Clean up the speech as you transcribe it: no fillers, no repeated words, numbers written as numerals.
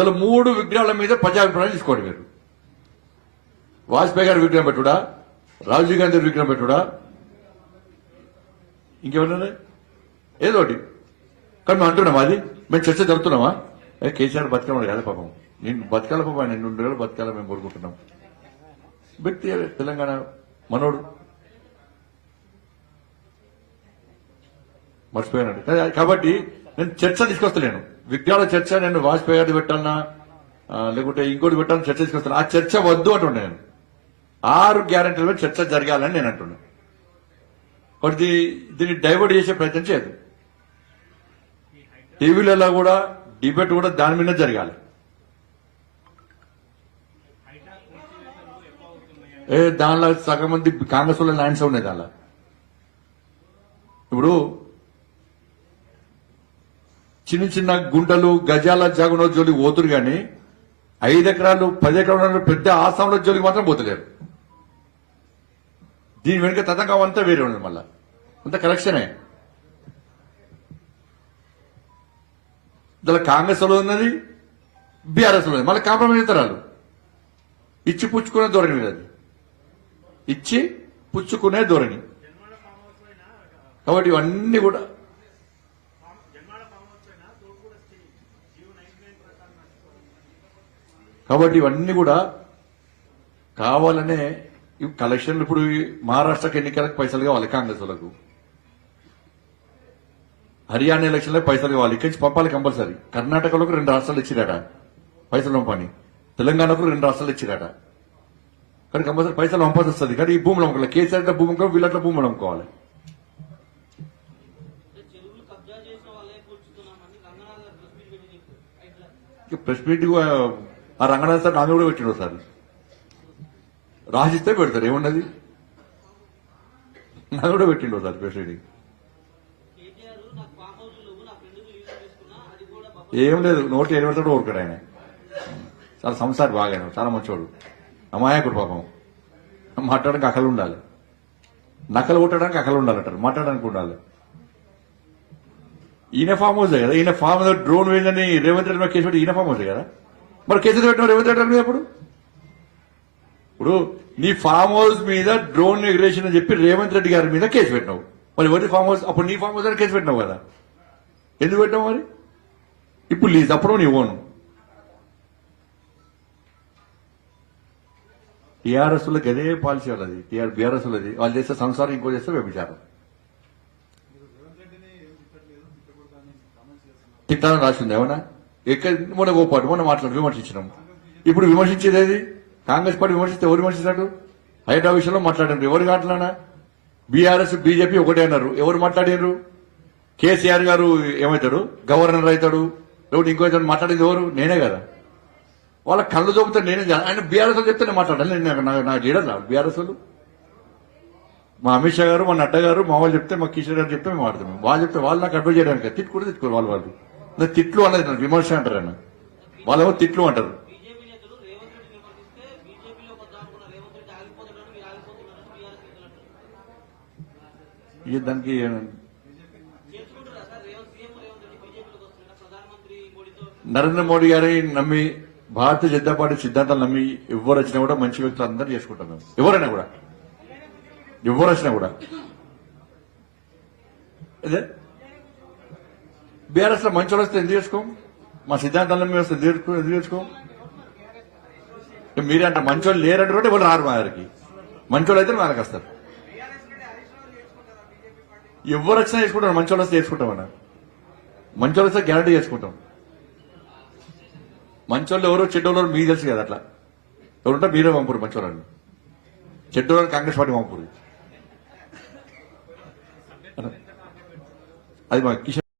అసలు 3 విగ్రహాల మీద ప్రజాభిప్రాయం తీసుకోండి మీరు. వాజ్పేయి గారి విగ్రహం పెట్టుడా, రాజీవ్ గాంధీ విగ్రహం పెట్టుడా, ఇంకేమన్నా ఏదో ఒకటి. కానీ మేము అంటున్నామా, అది మేము చర్చ జరుపుతున్నామా? కేసీఆర్ బతకాలి కదా పాపం, నేను బతకాల పాపం, నేను 2 నెలలు బతకాల మేము కోరుకుంటున్నాం. వ్యక్తి తెలంగాణ మనోడు మర్చిపోయానండి. కాబట్టి నేను చర్చ తీసుకొస్తలేను, విగ్రహాల చర్చ నేను వాజ్పేయి గారిది పెట్టాలన్నా లేకుంటే ఇంకోటి పెట్టాలని చర్చ తీసుకొస్తాను. ఆ చర్చ వద్దు అంటున్నా నేను. 6 గ్యారెంటీల మీద చర్చ జరగాలని నేను అంటున్నా. కాబట్టి దీన్ని డైవర్ట్ చేసే ప్రయత్నం చేయదు. టీవీలలో కూడా డిబేట్ కూడా దాని మీద జరగాలి. దానిలో సగం మంది కాంగ్రెస్ లో ల్యాండ్స్ ఉన్నాయి. దానిలో ఇప్పుడు చిన్న చిన్న గుంటలు గజాల జాగున జోలికి పోతురు కానీ 5 ఎకరాలు 10 ఎకరాలు పెద్ద ఆసాంలో జోలికి మాత్రం పోతలేరు. దీని వెనుక తతంగం అంతా వేరే ఉన్నది. మళ్ళా అంత కలెక్షనే. దాని కాంగ్రెస్ లో ఉన్నది, బీఆర్ఎస్ లో ఉన్నది. మళ్ళీ కాంప్రమైజ్ అవుతారు. ఇచ్చి పుచ్చుకునే ధోరణి మీద, అది ఇచ్చి పుచ్చుకునే ధోరణి. కాబట్టి ఇవన్నీ కూడా కావాలనే కలెక్షన్లు. ఇప్పుడు మహారాష్ట్రకి ఎన్నికలకు పైసలు కావాలి కాంగ్రెస్ వాళ్ళకు, హర్యానా ఎలక్షన్లకు పైసలు కావాలి, ఇక్కడి నుంచి పంపాలి కంపల్సరీ. కర్ణాటకలకు 2 రాష్ట్రాలు ఇచ్చిరాట పైసలు పంపని, తెలంగాణకు 2 రాష్ట్రాలు ఇచ్చిరాట. కానీ కంపల్సరీ పైసలు పంపాల్సి వస్తుంది. కానీ ఈ భూములు అమ్ముకోవాలి, కేసీఆర్ భూమి అమ్ముకోవాలి, వీళ్ళట్ల భూములు అమ్ముకోవాలి. ప్రెస్ మీట్ ఆ రంగనాథ్ సార్ నాన్న కూడా పెట్టిండు సార్, రాసిస్తే పెడతారు, ఏమున్నది, నాన్న కూడా పెట్టిండు సార్ ప్రెస్ మీట్. ఏం లేదు, నోటి ఎనిమిదితో ఊరుకాడు ఆయన. చాలా సంసారి బాగా, చాలా మంచివాడు, అమాయకుడు పాపం. మాట్లాడడానికి అకలు ఉండాలి, నకలు కొట్టడానికి అకలు ఉండాలంటారు, మాట్లాడడానికి ఉండాలి. ఈయన ఫామ్ హౌస్ కదా, ఈయన ఫామ్ హౌస్ డ్రోన్ వేయని రేవంత్ రెడ్డి మీద కేసు పెట్టి ఈయన ఫామ్ హౌస్ కదా. మరి కేసులు పెట్టిన రేవంత్ రెడ్డి మీద ఇప్పుడు నీ ఫామ్ హౌస్ మీద డ్రోన్ ఎగ్రేషన్ అని చెప్పి రేవంత్ రెడ్డి గారి మీద కేసు పెట్టినావు. మరి ఎవరి ఫామ్ హౌస్, అప్పుడు నీ ఫామ్ హౌస్ అని కేసు పెట్టినావు కదా, ఎందుకు పెట్టినావు మరి? ఇప్పుడు లీజ్ అప్పుడు నీ ఓను. టీఆర్ఎస్ వాళ్ళకి అదే పాలసీ వాళ్ళది, బీఆర్ఎస్ వాళ్ళది. వాళ్ళు చేస్తే సంసారం, ఇంకో చేస్తే వ్యభిచారం. తిట్టాలని రాసింది ఏమన్నా? ఎక్కడ మొన్న గోపాటు మొన్న విమర్శించినాం. ఇప్పుడు విమర్శించేది ఏది? కాంగ్రెస్ పార్టీ విమర్శిస్తే ఎవరు విమర్శించారు? హైడ్రా విషయంలో మాట్లాడారు, ఎవరు మాట్లాడినా? బీఆర్ఎస్ బీజేపీ ఒకటే అన్నారు, ఎవరు మాట్లాడారు? కేసీఆర్ గారు ఏమవుతాడు? గవర్నర్ అవుతాడు, లేకపోతే ఇంకో ఇతను మాట్లాడేది ఎవరు? నేనే కదా. వాళ్ళ కళ్ళు చూపుతాడు, నేనే. ఆయన బీఆర్ఎస్ వాళ్ళు చెప్తే నేను మాట్లాడాలి, నా లీడర్ రాదు బీఆర్ఎస్ వాళ్ళు. మా అమిత్ షా గారు, మా నడ్డా గారు, మా వాళ్ళు చెప్తే, మా కిషోర్ గారు చెప్తే మేము మాట్లాడుతున్నాం. వాళ్ళు చెప్తే వాళ్ళు నాకు అడ్వైజ్ చేయడానికి తిట్టుకోరు వాళ్ళు తిట్లు అన్నది విమర్శ అంటారు అన్న, వాళ్ళేమో తిట్లు అంటారు. దానికి నరేంద్ర మోడీ గారి నమ్మి, భారతీయ జనతా పార్టీ సిద్ధాంతాలు నమ్మి ఎవరు వచ్చినా కూడా మంచి వ్యక్తులు అందరూ చేసుకుంటాం మేము. ఎవరు వచ్చినా కూడా అదే. బీఆర్ఎస్ లో మంచి వాళ్ళు వస్తే ఎందుకు చేసుకోం? మా సిద్ధాంతాలను మేము వస్తే ఎందుకు చేసుకోం? మీరే అంట మంచోళ్ళు లేరంటే కూడా ఎవరు రారు మా దగ్గరికి. మంచోళ్ళు అయితే వాళ్ళకి వస్తారు. ఎవరు వచ్చినా చేసుకుంటాం, మంచోళ్ళు వస్తే చేసుకుంటామన్నా. మంచోళ్ళు వస్తే గ్యారంటీ చేసుకుంటాం. మంచోళ్ళు ఎవరో చెడ్డోళ్ళు మీకు తెలుసు కదా. అట్లా ఎవరుంటే మీరే పంపురు మంచోళ్ళని, చెడ్డోళ్ళని కాంగ్రెస్ పార్టీ పంపురు. అది మా కిషన్